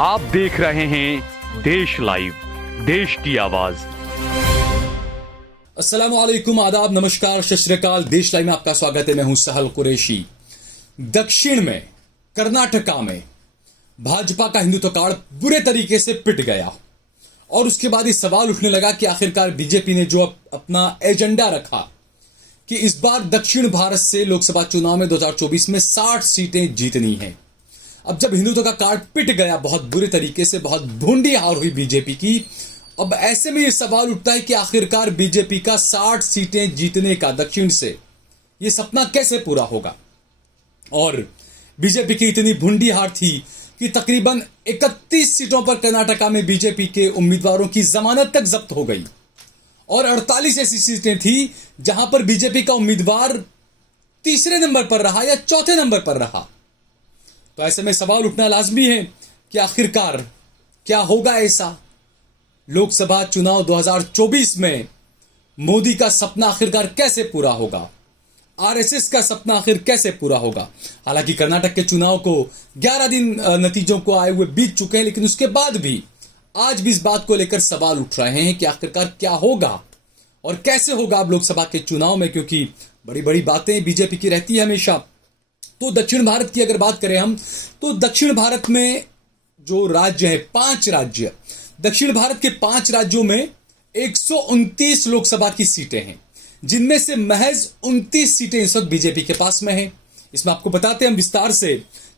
आप देख रहे हैं देश लाइव, देश की आवाज। अस्सलाम वालेकुम, आदाब, नमस्कार, सत श्री अकाल। देश लाइव में आपका स्वागत है। मैं हूं सहल कुरैशी। दक्षिण में कर्नाटका में भाजपा का हिंदुत्व कार्ड बुरे तरीके से पिट गया और उसके बाद ये सवाल उठने लगा कि आखिरकार बीजेपी ने जो अपना एजेंडा रखा कि इस बार दक्षिण भारत से लोकसभा चुनाव में 2024 में 60 सीटें जीतनी हैं। अब जब हिंदुत्व का कार्ड पिट गया बहुत बुरे तरीके से, बहुत भूंडी हार हुई बीजेपी की, अब ऐसे में ये सवाल उठता है कि आखिरकार बीजेपी का 60 सीटें जीतने का दक्षिण से ये सपना कैसे पूरा होगा। और बीजेपी की इतनी भूंडी हार थी कि तकरीबन 31 सीटों पर कर्नाटका में बीजेपी के उम्मीदवारों की जमानत तक जब्त हो गई और 48 ऐसी सीटें थी जहां पर बीजेपी का उम्मीदवार तीसरे नंबर पर रहा या चौथे नंबर पर रहा। तो ऐसे में सवाल उठना लाजमी है कि आखिरकार क्या होगा ऐसा। लोकसभा चुनाव 2024 में मोदी का सपना आखिरकार कैसे पूरा होगा, आरएसएस का सपना आखिर कैसे पूरा होगा। हालांकि कर्नाटक के चुनाव को 11 दिन नतीजों को आए हुए बीत चुके हैं, लेकिन उसके बाद भी आज भी इस बात को लेकर सवाल उठ रहे हैं कि आखिरकार क्या होगा और कैसे होगा अब लोकसभा के चुनाव में, क्योंकि बड़ी बड़ी बातें बीजेपी की रहती है हमेशा। तो दक्षिण भारत की अगर बात करें हम, तो दक्षिण भारत में जो राज्य है, 5 राज्य, दक्षिण भारत के 5 राज्यों में 129 लोकसभा की सीटें हैं, जिनमें से महज 29 सीटें इस वक्त बीजेपी के पास में हैं। इसमें आपको बताते हैं हम विस्तार से।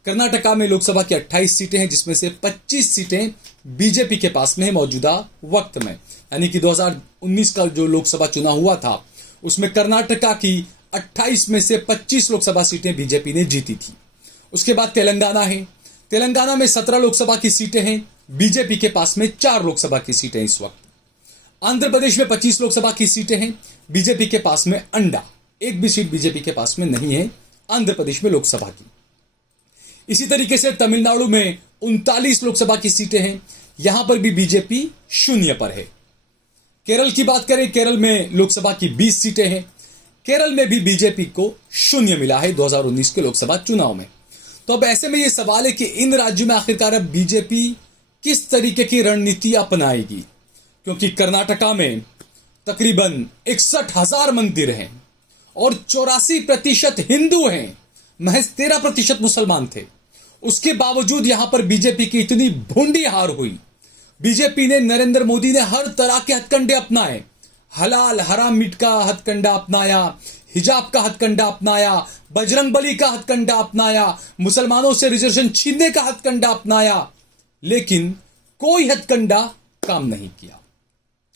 कर्नाटका में लोकसभा की 28 सीटें हैं, जिसमें से 25 सीटें बीजेपी के पास में है मौजूदा वक्त में। यानी कि 2019 का जो लोकसभा चुनाव हुआ था उसमें कर्नाटका की 28 में से 25 लोकसभा सीटें बीजेपी ने जीती थी। उसके बाद तेलंगाना है। तेलंगाना में 17 लोकसभा की सीटें हैं, बीजेपी के पास में 4 लोकसभा की सीटें इस वक्त। आंध्र प्रदेश में 25 लोकसभा की सीटें हैं, बीजेपी के पास में अंडा, एक भी सीट बीजेपी के पास में नहीं है आंध्र प्रदेश में लोकसभा की। इसी तरीके से तमिलनाडु में 39 लोकसभा की सीटें हैं, यहां पर भी बीजेपी 0 पर है। केरल की बात करें, केरल में लोकसभा की 20 सीटें हैं, केरल में भी बीजेपी को 0 मिला है 2019 के लोकसभा चुनाव में। तो अब ऐसे में यह सवाल है कि इन राज्यों में आखिरकार अब बीजेपी किस तरीके की रणनीति अपनाएगी, क्योंकि कर्नाटका में तकरीबन 61,000 मंदिर हैं और 84% हिंदू हैं, महज 13% मुसलमान थे। उसके बावजूद यहां पर बीजेपी की इतनी भूंडी हार हुई। बीजेपी ने, नरेंद्र मोदी ने हर तरह के हथकंडे अपनाए, हलाल हराम मीट का हथकंडा अपनाया, हिजाब का हथकंडा अपनाया, बजरंगबली का हथकंडा अपनाया, मुसलमानों से रिजर्वेशन छीनने का हथकंडा अपनाया, लेकिन कोई हथकंडा काम नहीं किया।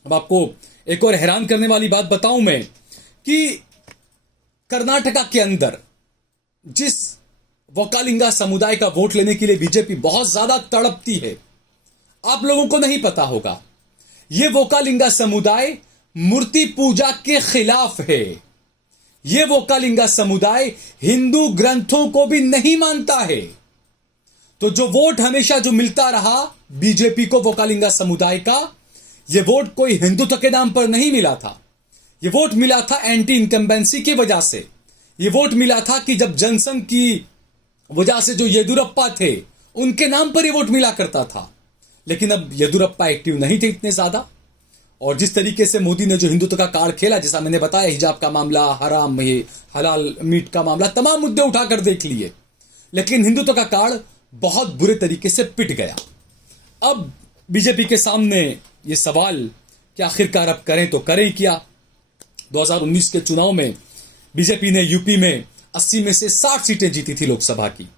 अब आपको एक और हैरान करने वाली बात बताऊं मैं कि कर्नाटका के अंदर जिस वोकालिंगा समुदाय का वोट लेने के लिए बीजेपी बहुत ज्यादा तड़पती है, आप लोगों को नहीं पता होगा, यह वोकालिंगा समुदाय मूर्ति पूजा के खिलाफ है। यह वोकालिंगा समुदाय हिंदू ग्रंथों को भी नहीं मानता है। तो जो वोट हमेशा जो मिलता रहा बीजेपी को वोकालिंगा समुदाय का, यह वोट कोई हिंदुत्व के नाम पर नहीं मिला था। यह वोट मिला था एंटी इनकम्बेंसी की वजह से। यह वोट मिला था कि जब जनसंघ की वजह से जो येदुरप्पा थे उनके नाम पर यह वोट मिला करता था। लेकिन अब येदुरप्पा एक्टिव नहीं थे इतने ज्यादा, और जिस तरीके से मोदी ने जो हिंदुत्व का कार्ड खेला, जैसा मैंने बताया, हिजाब का मामला, हराम हलाल मीट का मामला, तमाम मुद्दे उठाकर देख लिए, लेकिन हिंदुत्व का कार्ड बहुत बुरे तरीके से पिट गया। अब बीजेपी के सामने ये सवाल कि आखिरकार अब करें तो करें क्या। 2019 के चुनाव में बीजेपी ने यूपी में 80 में से 60 सीटें जीती थी लोकसभा की,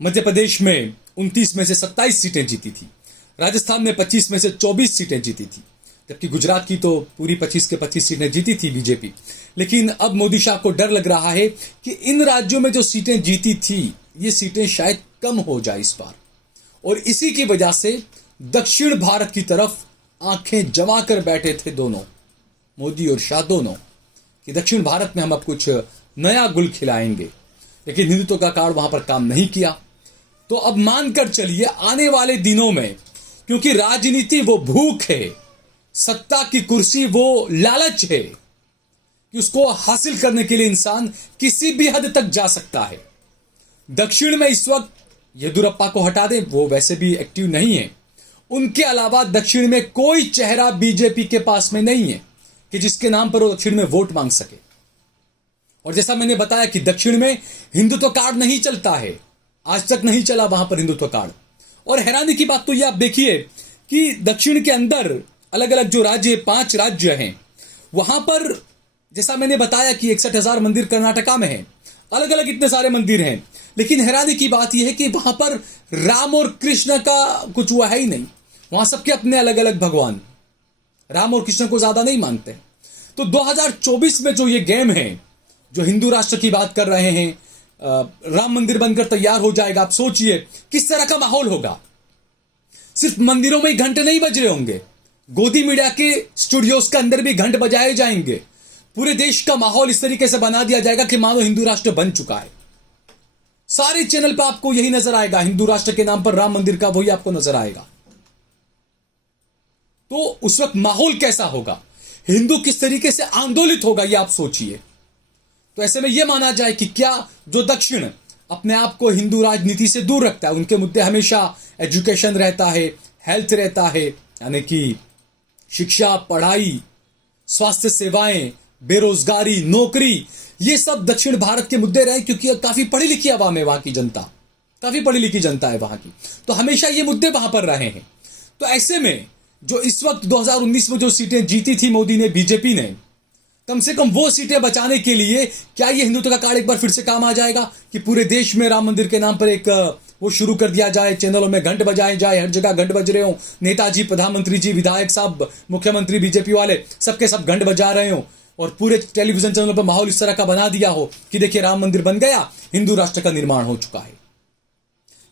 मध्य प्रदेश में 29 में से 27 सीटें जीती थी, राजस्थान में 25 में से 24 सीटें जीती थी, जबकि गुजरात की तो पूरी 25 के 25 सीटें जीती थी बीजेपी। लेकिन अब मोदी शाह को डर लग रहा है कि इन राज्यों में जो सीटें जीती थी ये सीटें शायद कम हो जाए इस बार, और इसी की वजह से दक्षिण भारत की तरफ आंखें जमा कर बैठे थे दोनों, मोदी और शाह दोनों, कि दक्षिण भारत में हम अब कुछ नया गुल खिलाएंगे। लेकिन हिंदुत्व का कार्ड वहां पर काम नहीं किया। तो अब मानकर चलिए आने वाले दिनों में, क्योंकि राजनीति वो भूख है, सत्ता की कुर्सी वो लालच है कि उसको हासिल करने के लिए इंसान किसी भी हद तक जा सकता है। दक्षिण में इस वक्त येदुरप्पा को हटा दें, वो वैसे भी एक्टिव नहीं है। उनके अलावा दक्षिण में कोई चेहरा बीजेपी के पास में नहीं है कि जिसके नाम पर वो दक्षिण में वोट मांग सके। और जैसा मैंने बताया कि दक्षिण में हिंदुत्व कार्ड नहीं चलता है, आज तक नहीं चला वहां पर हिंदुत्व कार्ड। और हैरानी की बात तो ये आप देखिए कि दक्षिण के अंदर अलग अलग जो राज्य, 5 राज्य हैं, वहां पर जैसा मैंने बताया कि 61,000 मंदिर कर्नाटका में हैं, अलग अलग इतने सारे मंदिर हैं, लेकिन हैरानी की बात यह है कि वहां पर राम और कृष्ण का कुछ हुआ है ही नहीं। वहां सबके अपने अलग अलग भगवान, राम और कृष्ण को ज्यादा नहीं मानते। तो 2024 में जो ये गेम है, जो हिंदू राष्ट्र की बात कर रहे हैं, राम मंदिर बनकर तैयार हो जाएगा, आप सोचिए किस तरह का माहौल होगा। सिर्फ मंदिरों में ही घंटे नहीं बज रहे होंगे, गोदी मीडिया के स्टूडियोज के अंदर भी घंट बजाए जाएंगे। पूरे देश का माहौल इस तरीके से बना दिया जाएगा कि मानो हिंदू राष्ट्र बन चुका है। सारे चैनल पर आपको यही नजर आएगा, हिंदू राष्ट्र के नाम पर राम मंदिर का वही आपको नजर आएगा। तो उस वक्त माहौल कैसा होगा, हिंदू किस तरीके से आंदोलित होगा, ये आप सोचिए। तो ऐसे में यह माना जाए कि क्या जो दक्षिण अपने आप को हिंदू राजनीति से दूर रखता है, उनके मुद्दे हमेशा एजुकेशन रहता है, हेल्थ रहता है, यानी कि शिक्षा, पढ़ाई, स्वास्थ्य सेवाएं, बेरोजगारी, नौकरी, ये सब दक्षिण भारत के मुद्दे रहे, क्योंकि काफी पढ़ी लिखी आवाम है वहां की जनता, काफी पढ़ी लिखी जनता है वहां की, तो हमेशा ये मुद्दे वहां पर रहे हैं। तो ऐसे में जो इस वक्त 2019 में जो सीटें जीती थी मोदी ने, बीजेपी ने, कम से कम वो सीटें बचाने के लिए क्या ये हिंदुत्व का कार्ड एक बार फिर से काम आ जाएगा कि पूरे देश में राम मंदिर के नाम पर एक वो शुरू कर दिया जाए, चैनलों में घंट बजाए जाए, हर जगह घंट बज रहे हो, नेताजी, प्रधानमंत्री जी, विधायक साहब, मुख्यमंत्री, बीजेपी वाले सबके सब घंट बजा रहे हो, और पूरे टेलीविजन चैनलों पर माहौल इस तरह का बना दिया हो कि देखिए राम मंदिर बन गया, हिंदू राष्ट्र का निर्माण हो चुका है।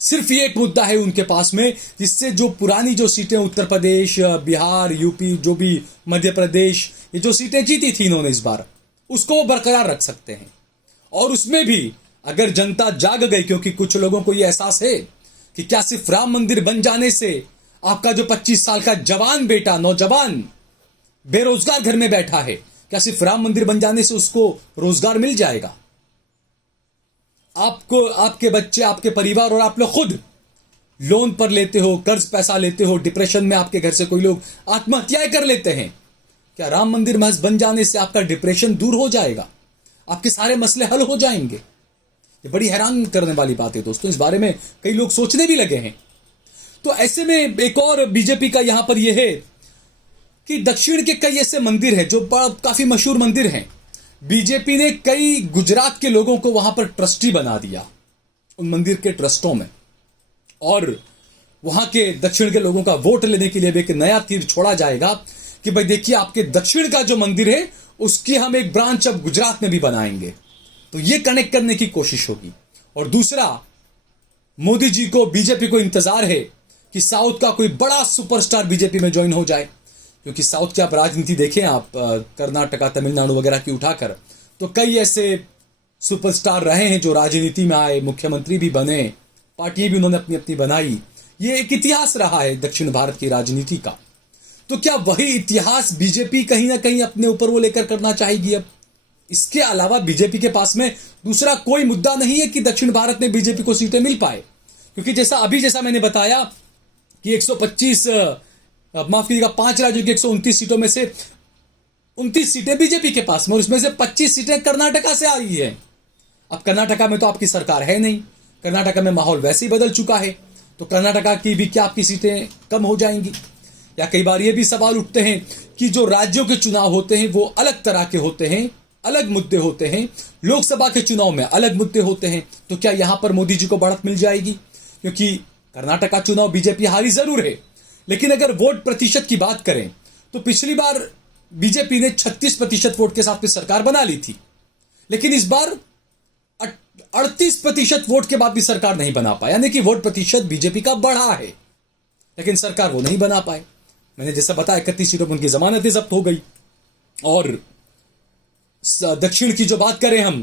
सिर्फ ये एक मुद्दा है उनके पास में, जिससे जो पुरानी जो सीटें उत्तर प्रदेश, बिहार, यूपी, जो भी मध्य प्रदेश, ये जो सीटें जीती थी इन्होंने इस बार, उसको वो बरकरार रख सकते हैं। और उसमें भी अगर जनता जाग गई, क्योंकि कुछ लोगों को यह एहसास है कि क्या सिर्फ राम मंदिर बन जाने से आपका जो 25 साल का जवान बेटा, नौजवान बेरोजगार घर में बैठा है, क्या सिर्फ राम मंदिर बन जाने से उसको रोजगार मिल जाएगा? आपको, आपके बच्चे, आपके परिवार और आप लोग खुद लोन पर लेते हो, कर्ज पैसा लेते हो, डिप्रेशन में आपके घर से कोई लोग आत्महत्याएं कर लेते हैं। क्या राम मंदिर महज बन जाने से आपका डिप्रेशन दूर हो जाएगा? आपके सारे मसले हल हो जाएंगे? ये बड़ी हैरान करने वाली बात है दोस्तों, इस बारे में कई लोग सोचने भी लगे हैं। तो ऐसे में एक और बीजेपी का यहां पर यह है कि दक्षिण के कई ऐसे मंदिर हैं जो काफी मशहूर मंदिर हैं, बीजेपी ने कई गुजरात के लोगों को वहां पर ट्रस्टी बना दिया उन मंदिर के ट्रस्टों में, और वहां के दक्षिण के लोगों का वोट लेने के लिए भी एक नया तीर छोड़ा जाएगा कि भाई देखिए आपके दक्षिण का जो मंदिर है उसकी हम एक ब्रांच अब गुजरात में भी बनाएंगे। तो ये कनेक्ट करने की कोशिश होगी। और दूसरा, मोदी जी को, बीजेपी को इंतजार है कि साउथ का कोई बड़ा सुपरस्टार बीजेपी में ज्वाइन हो जाए, क्योंकि साउथ की आप राजनीति देखें, आप कर्नाटका, तमिलनाडु वगैरह की उठाकर, तो कई ऐसे सुपरस्टार रहे हैं जो राजनीति में आए, मुख्यमंत्री भी बने, पार्टियां भी उन्होंने अपनी अपनी बनाई। ये एक इतिहास रहा है दक्षिण भारत की राजनीति का। तो क्या वही इतिहास बीजेपी कहीं ना कहीं अपने ऊपर वो लेकर करना चाहेगी अब? इसके अलावा बीजेपी के पास में दूसरा कोई मुद्दा नहीं है कि दक्षिण भारत में बीजेपी को सीटें मिल पाए, क्योंकि जैसा मैंने बताया कि 125 माफ कीजिएगा 5 राज्यों की 129 सीटों में से 29 सीटें बीजेपी के पास में, और इसमें से 25 सीटें कर्नाटका से आ रही है। अब कर्नाटका में तो आपकी सरकार है नहीं, कर्नाटका में माहौल वैसे ही बदल चुका है, तो कर्नाटका की भी क्या आपकी सीटें कम हो जाएंगी? या कई बार ये भी सवाल उठते हैं कि जो राज्यों के चुनाव होते हैं वो अलग तरह के होते हैं, अलग मुद्दे होते हैं, लोकसभा के चुनाव में अलग मुद्दे होते हैं, तो क्या यहां पर मोदी जी को बढ़त मिल जाएगी? क्योंकि कर्नाटका चुनाव बीजेपी हारी जरूर है, लेकिन अगर वोट प्रतिशत की बात करें तो पिछली बार बीजेपी ने 36% वोट के साथ में सरकार बना ली थी, लेकिन इस बार 38% वोट के बाद भी सरकार नहीं बना पाया, यानी कि वोट प्रतिशत बीजेपी का बढ़ा है, लेकिन सरकार वो नहीं बना पाए। मैंने जैसा बताया 31 सीटों पर उनकी जमानतें जब्त हो गई। और दक्षिण की जो बात करें हम,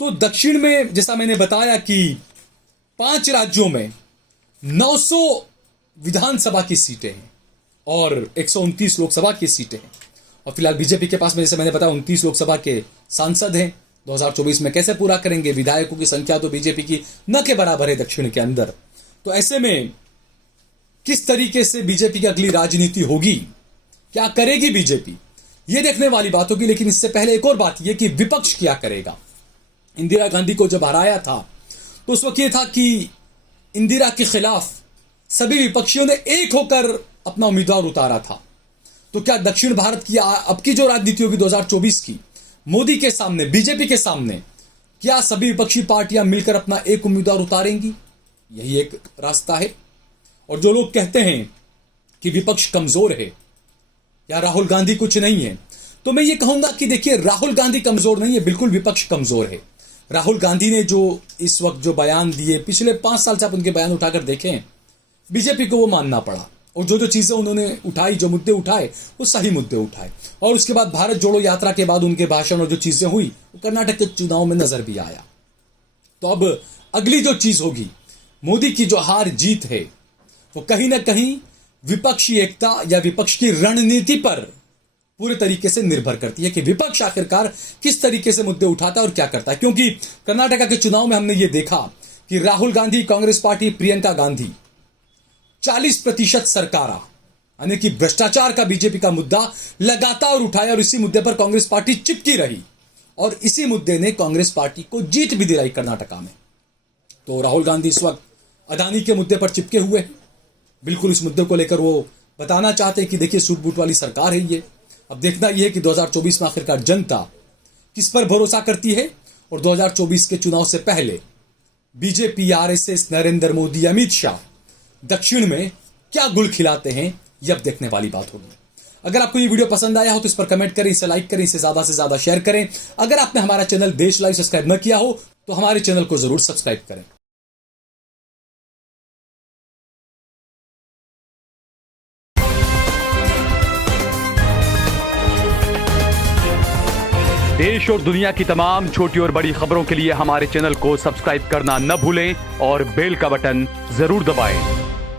तो दक्षिण में जैसा मैंने बताया कि 5 राज्यों में 900 विधानसभा की सीटें हैं और 129 लोकसभा की सीटें हैं, और फिलहाल बीजेपी के पास में जैसे मैंने बताया 29 लोकसभा के सांसद हैं। 2024 में कैसे पूरा करेंगे? विधायकों की संख्या तो बीजेपी की न के बराबर है दक्षिण के अंदर, तो ऐसे में किस तरीके से बीजेपी की अगली राजनीति होगी, क्या करेगी बीजेपी, ये देखने वाली बात होगी। लेकिन इससे पहले एक और बात यह कि विपक्ष क्या करेगा। इंदिरा गांधी को जब हराया था तो उस वक्त यह था कि इंदिरा के खिलाफ सभी विपक्षियों ने एक होकर अपना उम्मीदवार उतारा था। तो क्या दक्षिण भारत की अब की जो राजनीति होगी 2024 की, मोदी के सामने, बीजेपी के सामने, क्या सभी विपक्षी पार्टियां मिलकर अपना एक उम्मीदवार उतारेंगी? यही एक रास्ता है। और जो लोग कहते हैं कि विपक्ष कमजोर है या राहुल गांधी कुछ नहीं है, तो मैं ये कहूंगा कि देखिए, राहुल गांधी कमजोर नहीं है, बिल्कुल विपक्ष कमजोर है। राहुल गांधी ने जो इस वक्त जो बयान दिए, पिछले 5 साल से आप उनके बयान उठाकर देखें, बीजेपी को वो मानना पड़ा। और जो जो चीजें उन्होंने उठाई, जो मुद्दे उठाए, वो सही मुद्दे उठाए। और उसके बाद भारत जोड़ो यात्रा के बाद उनके भाषण और जो चीजें हुई, वो कर्नाटक के चुनाव में नजर भी आया। तो अब अगली जो चीज होगी, मोदी की जो हार जीत है, वो कहीं ना कहीं विपक्षी एकता या विपक्ष की रणनीति पर पूरे तरीके से निर्भर करती है कि विपक्ष आखिरकार किस तरीके से मुद्दे उठाता है और क्या करता है। क्योंकि कर्नाटक के चुनाव में हमने ये देखा कि राहुल गांधी, कांग्रेस पार्टी, प्रियंका गांधी 40% सरकारा, यानी कि भ्रष्टाचार का बीजेपी का मुद्दा लगातार उठाया और इसी मुद्दे पर कांग्रेस पार्टी चिपकी रही और इसी मुद्दे ने कांग्रेस पार्टी को जीत भी दिलाई कर्नाटका में। तो राहुल गांधी इस वक्त अदानी के मुद्दे पर चिपके हुए हैं। बिल्कुल इस मुद्दे को लेकर वो बताना चाहते हैं कि देखिए, सूट बूट वाली सरकार है ये। अब देखना यह है कि 2024 में आखिरकार जनता किस पर भरोसा करती है और 2024 के चुनाव से पहले बीजेपी, आरएसएस, नरेंद्र मोदी, अमित शाह दक्षिण में क्या गुल खिलाते हैं, ये अब देखने वाली बात होगी। अगर आपको ये वीडियो पसंद आया हो तो इस पर कमेंट करें, इसे लाइक करें, इसे ज्यादा से ज्यादा शेयर करें। अगर आपने हमारा चैनल देश लाइव सब्सक्राइब न किया हो तो हमारे चैनल को जरूर सब्सक्राइब करें। देश और दुनिया की तमाम छोटी और बड़ी खबरों के लिए हमारे चैनल को सब्सक्राइब करना न भूलें और बेल का बटन जरूर दबाएं।